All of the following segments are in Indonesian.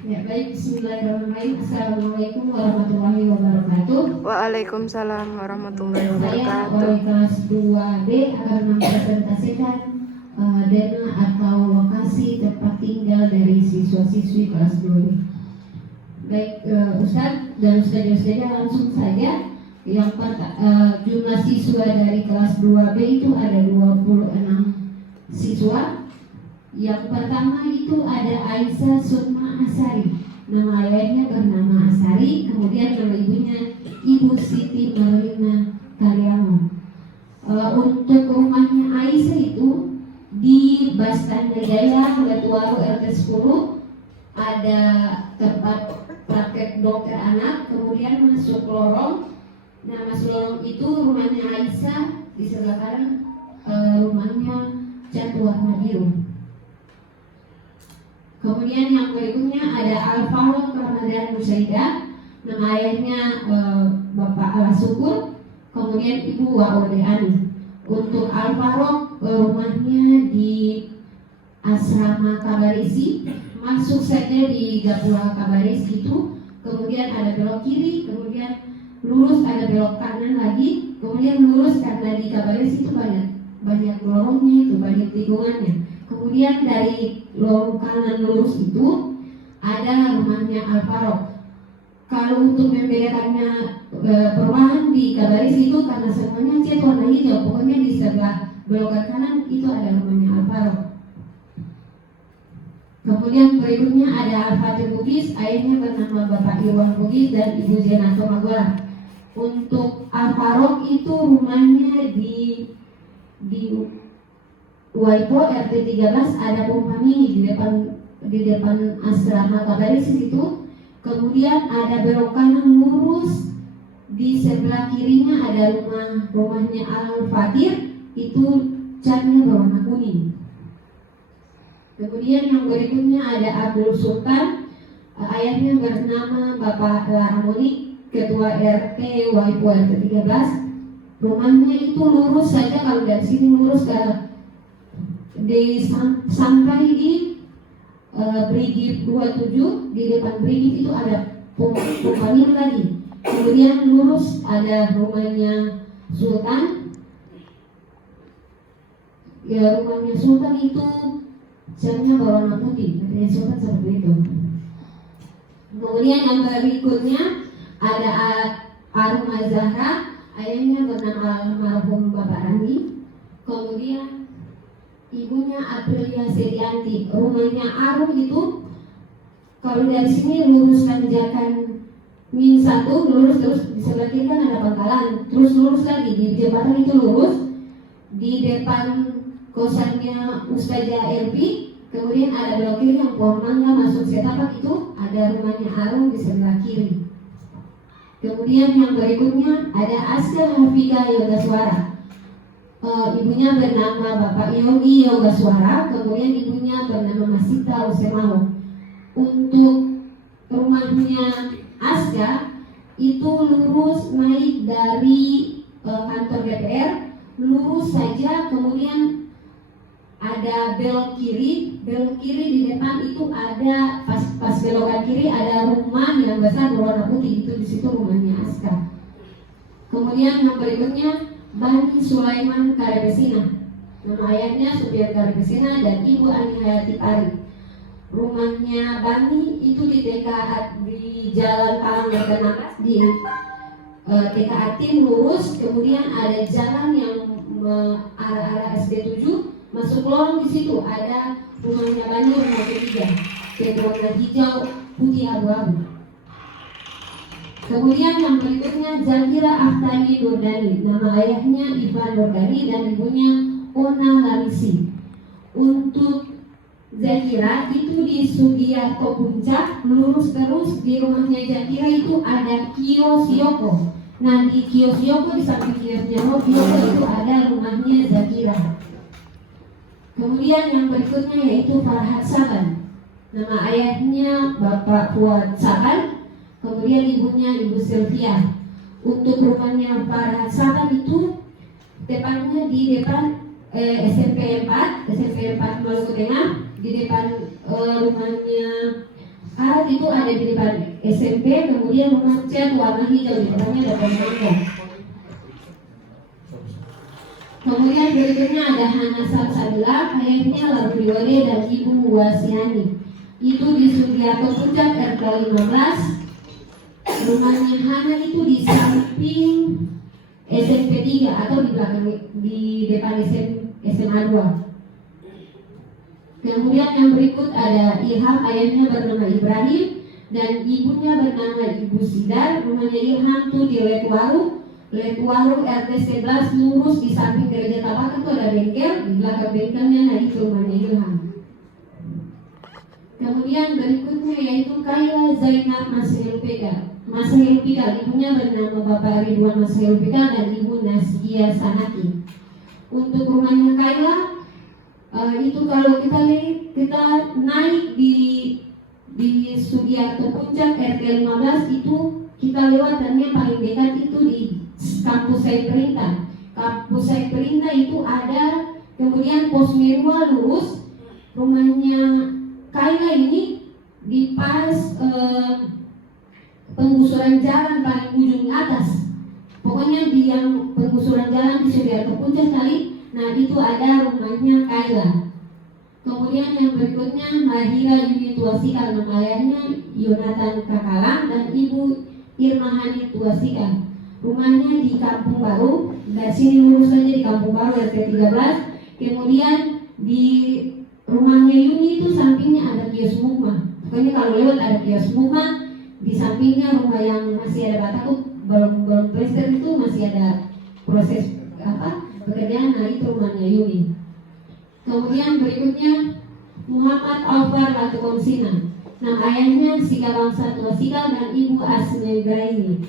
Ya baik, bismillahirrahmanirrahim. Assalamualaikum warahmatullahi wabarakatuh. Waalaikumsalam warahmatullahi Saya wabarakatuh. wali kelas 2B akan mempresentasikan dana atau lokasi tempat tinggal dari siswa-siswi kelas 2B. Baik, Ustadz dan Ustadzah langsung saja. Yang jumlah siswa dari kelas 2B itu ada 26 siswa. Yang pertama itu ada Aisyah Sukma Asari. Nama ayahnya bernama Asari, kemudian nama ibunya Ibu Siti Marlina Karyawan. Untuk rumahnya Aisyah itu di Bastanda Jaya, Letuaru RT 10, ada tempat praktek dokter anak, kemudian masuk lorong. Nah, masuk lorong itu rumahnya Aisyah, di sebelah kanan rumahnya cat warna biru. Kemudian yang berikutnya ada Al-Faruq Ramadan Musaidah, nama ayahnya Bapak Ala Syukur, kemudian Ibu Wa'ode Ani. Untuk Al-Faruq rumahnya di Asrama Kabarisi, masuk saja di Gapura Kabarisi itu, kemudian ada belok kiri, kemudian lurus ada belok kanan lagi, kemudian lurus karena di Kabarisi itu banyak lorongnya itu, banyak tikungannya. Kemudian dari lorong kanan lurus itu ada rumahnya Al-Faruq. Kalau untuk membedakannya perumahan di Kabaris itu karena semuanya cat warna hijau, pokoknya di sebelah belokan kanan itu ada rumahnya Al-Faruq. Kemudian berikutnya ada Al-Fatih Bugis, ayahnya bernama Bapak Iwan Bugis dan Ibu Zenato Magola. Untuk Al-Faruq itu rumahnya di Waipo RT 13, ada pompa mini di depan asrama Kabaris itu. Kemudian ada belok kanan lurus, di sebelah kirinya ada rumahnya Al-Fatir, itu catnya berwarna kuning. Kemudian yang berikutnya ada Abdul Sultan, ayahnya bernama Bapak Laramoni, ketua RT Waipo RT 13. Rumahnya itu lurus saja, kalau dari sini lurus ke sampai di Brigif 27, di depan Brigif itu ada pompa mini lagi. Kemudian lurus ada rumahnya Sultan. Ya, rumahnya Sultan itu catnya berwarna putih, katanya Sultan seperti itu. Kemudian yang berikutnya ada Arum Azhara, ayahnya bernama almarhum Bapak Randi. Kemudian ibunya Aprilia Sedianti. Rumahnya Arum itu kalau dari sini lurus tanjakan min 1, lurus terus di sebelah kiri kan ada pangkalan, terus lurus lagi di jembatan itu lurus, di depan kosannya Ustazah Elvi, kemudian ada belok kiri yang pohon mangga masuk setapak itu ada rumahnya Arum di sebelah kiri. Kemudian yang berikutnya ada Asya Hafiqah Yoga Suara. Ibunya bernama Bapak Yogi Yoga Suara, kemudian ibunya bernama Masita Usemau. Untuk rumahnya Aska itu lurus naik dari kantor DPR, lurus saja, kemudian ada belok kiri di depan itu ada pas belokan kiri ada rumah yang besar berwarna putih, itu di situ rumahnya Aska. Kemudian yang berikutnya Bani Sulaiman Karepesina, nama ayahnya Supir Karepesina dan Ibu Ani Hayati Pari. Rumahnya Bani itu di Jalan Palangga di TKA Tim lurus, kemudian ada jalan yang arah SD 7, masuk lorong di situ ada rumahnya Bani rumah ketiga, warna hijau putih abu-abu. Kemudian yang berikutnya Zahira Aftani Nurdani, nama ayahnya Ivan Nurdani dan ibunya Ona Lamisi. Untuk Zahira itu di Sugiarto Puncak, lurus terus di rumahnya Zahira itu ada kios Yoko. Nah di kios Yoko, di samping kiosnya Yoko itu ada rumahnya Zahira. Kemudian yang berikutnya yaitu Farhat Saban, nama ayahnya Bapak Fuad Saban, kemudian ibunya Ibu Sylvia. Untuk rumahnya Farhat Saban itu depannya di depan SMP 4 Maluku Tengah, di depan rumahnya Arat itu ada di depan SMP, kemudian rumah cat warna hijau, di depannya ada pohon mangga. Kemudian berikutnya ada Hana Salsabila, ayahnya Labudiwade dan ibu Wasiani. Itu di Sugiarto Puncak RT 15. Rumahnya Hana itu di samping SMP 3 atau di belakang di depan SMA 2. Kemudian yang berikut ada Ilham, ayahnya bernama Ibrahim dan ibunya bernama Ibu Sidar. Rumahnya Ilham tuh di Letuaru RT 11, lurus di samping gereja Tabakan tuh ada bengkel, di belakang bengkelnya nah itu rumahnya Ilham. Kemudian berikutnya yaitu Kaila Zainab Masahil Pikal, ibunya bernama Bapak Ridwan Masahil Pikal dan Ibu Naskia Sanaki. Untuk rumahnya Kaila itu kalau kita naik di Sugiarto Puncak RT 15 itu kita lewatannya paling dekat itu di Kampus Said Perintah. Kampus Said Perintah itu ada, kemudian pos Merua lurus. Rumahnya Kaila ini di pas penggusuran jalan paling ujung atas. Pokoknya di yang penggusuran jalan di Sugiarto Puncak tadi. Nah itu ada rumahnya Kaila. Kemudian yang berikutnya Mahira Yuni Tuasika, nama ayahnya Yonatan Kakalang dan ibu Irma Hani Tuasika. Rumahnya di Kampung Baru, dari sini lurus saja di Kampung Baru RT 13. Kemudian di rumahnya Yuni itu sampingnya ada kios Mukma. Pokoknya kalau lewat ada kios Mukma, di sampingnya rumah yang masih ada bataku belum plester itu masih ada proses pekerjaan, nah itu rumahnya Yuni. Kemudian berikutnya Muhammad Alfar Latukonsina, nama ayahnya Sika Bangsa Tuasika dan ibu Asmi Ibrahimi.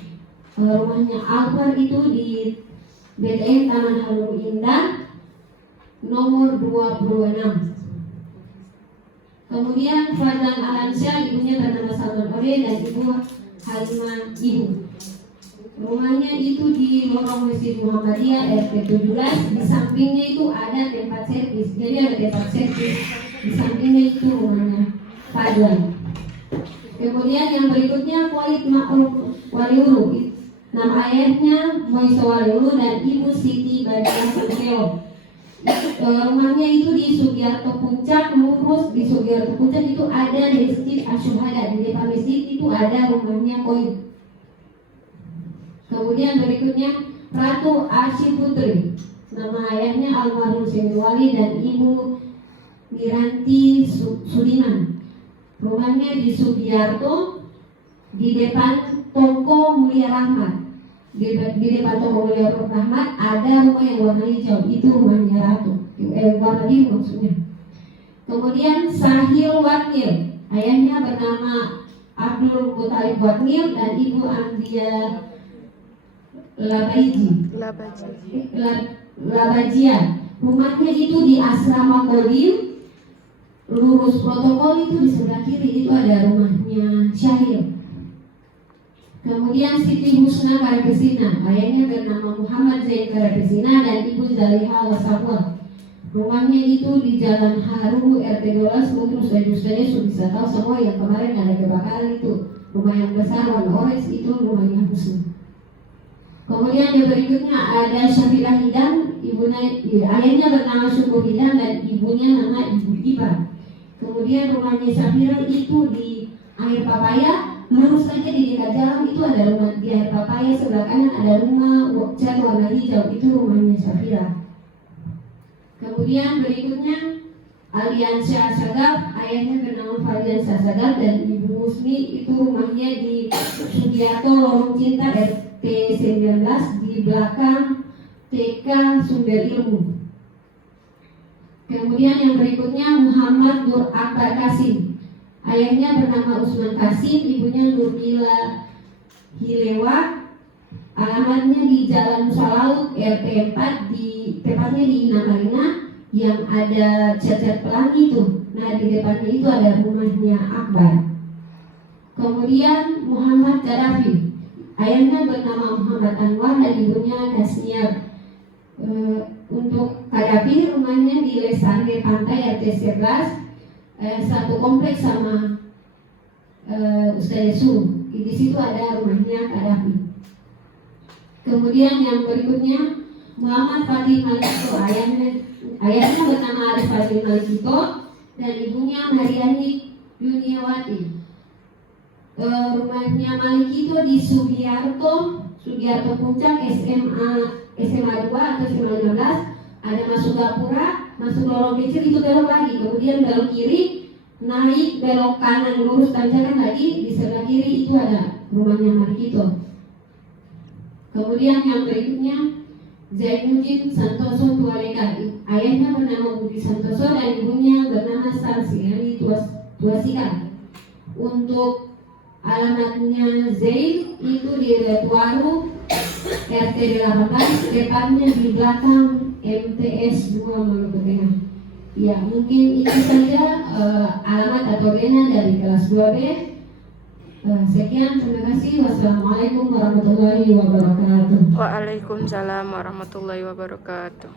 Rumahnya Alfar itu di BTN Taman Harum Indah nomor 26. Kemudian Fadlan Alansyah, ibunya bernama Salman Ore dan ibu Halimah Ibu. Rumahnya itu di lorong Masjid Muhammadiyah RT 17. Di sampingnya itu ada tempat servis. Jadi ada tempat servis. Di sampingnya itu rumahnya Fadlan. Kemudian yang berikutnya Kualit Ma'ruf Waliulu. Nama ayahnya Moiso Waliulu dan ibu Siti Badiah Puteo. Rumahnya itu di Sugiarto Puncak, lurus di Sugiarto Puncak itu ada Masjid Asyuhada. Di depan masjid itu ada rumahnya Koid. Kemudian berikutnya Ratu Asy Putri, nama ayahnya almarhum Semiwali dan ibu Miranti Sudiman. Rumahnya di Sugiarto di depan toko Mulia Rahmat. Di depan toko Mulia Rahmat ada rumah yang warna hijau, itu rumahnya Ratu, warna biru maksudnya. Kemudian Sahil Watnil, ayahnya bernama Abdul Muthalib Watnil dan ibu Andia Labajia. Rumahnya itu di Asrama Kodim, lurus protokol itu di sebelah kiri itu ada rumahnya Syahil. Kemudian Siti Husna Karapesina, ayahnya bernama Muhammad Zain Karapesina dan ibu Zaliha Wasafwa. Rumahnya itu di Jalan Haru RT 12. Mungkin ustaz-ustaznya sudah bisa tahu semua yang kemarin ada kebakaran itu. Rumah yang besar warna orange itu rumahnya Husna. Kemudian yang berikutnya ada Syafilah Hidam, ayahnya bernama Syukur Hidam dan ibunya nama Ibu Iba. Kemudian rumahnya Syafira itu di Air Papaya, lurus saja di dekat jalan itu ada rumah di Air Papaya, sebelah kanan ada rumah cat warna hijau, itu rumahnya Syafira. Kemudian berikutnya Aliansyah Sagaf, ayahnya bernama Falian Sagaf dan Ibu Husni, itu rumahnya di Sugiarto Lorong Cinta RT 19 di belakang TK Sumber Ilmu. Kemudian yang berikutnya Muhammad Nur Akbar Kasim, ayahnya bernama Usman Kasim, ibunya Nurila Hilewa. Alamatnya di Jalan Salaut RT 4 tepatnya di Inamarina yang ada cat-cat pelangi itu. Nah di depannya itu ada rumahnya Akbar. Kemudian Muhammad Gaddafi, ayahnya bernama Muhammad Anwar dan ibunya Kasniar. Untuk Gaddafi rumahnya di Lesande Pantai RT 11, satu kompleks sama Ustaz Yesus. Di situ ada rumahnya Kak Davi. Kemudian yang berikutnya Muhammad Fatih Malikito, ayahnya bernama Arif Fatih Malikito dan ibunya Mariani Yuniawati. Rumahnya Malikito di Sugiarto Puncak SMA 2 atau SMA 15. Ada masuk gapura, masuk lorong kecil itu belok lagi, kemudian belok kiri, naik belok kanan lurus tanjakan lagi, di sebelah kiri itu ada rumahnya Malikito. Kemudian yang berikutnya Zainuddin Santoso Tualeka, ayahnya bernama Budi Santoso dan ibunya bernama Sarsi Tuasika. Untuk alamatnya Zain itu di Retuaru RT 18, depannya di belakang MTS 2 Maluku Tengah. Ya, mungkin itu saja alamat atau dena dari kelas 2B. Sekian, terima kasih. Wassalamualaikum warahmatullahi wabarakatuh. Waalaikumsalam warahmatullahi wabarakatuh.